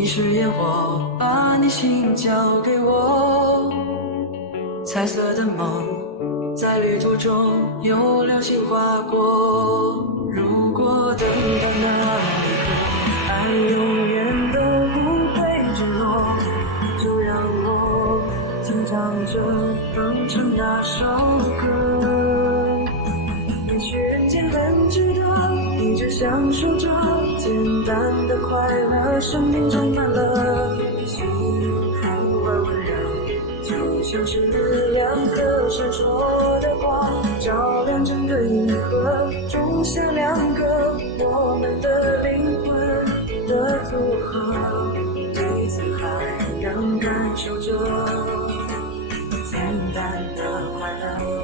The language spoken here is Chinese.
你是烟火，把你心交给我。彩色的梦，在旅途中有流星划过。如果等到那一刻，爱永远都不会坠落，就让我轻唱着哼唱那首歌。也许人间很值得，一直享受着简单的快乐，生命充满了幸福而温柔，就像是两颗闪烁的光，照亮整个银河，种下两个我们的灵魂的组合，彼此海洋感受着简单的快乐。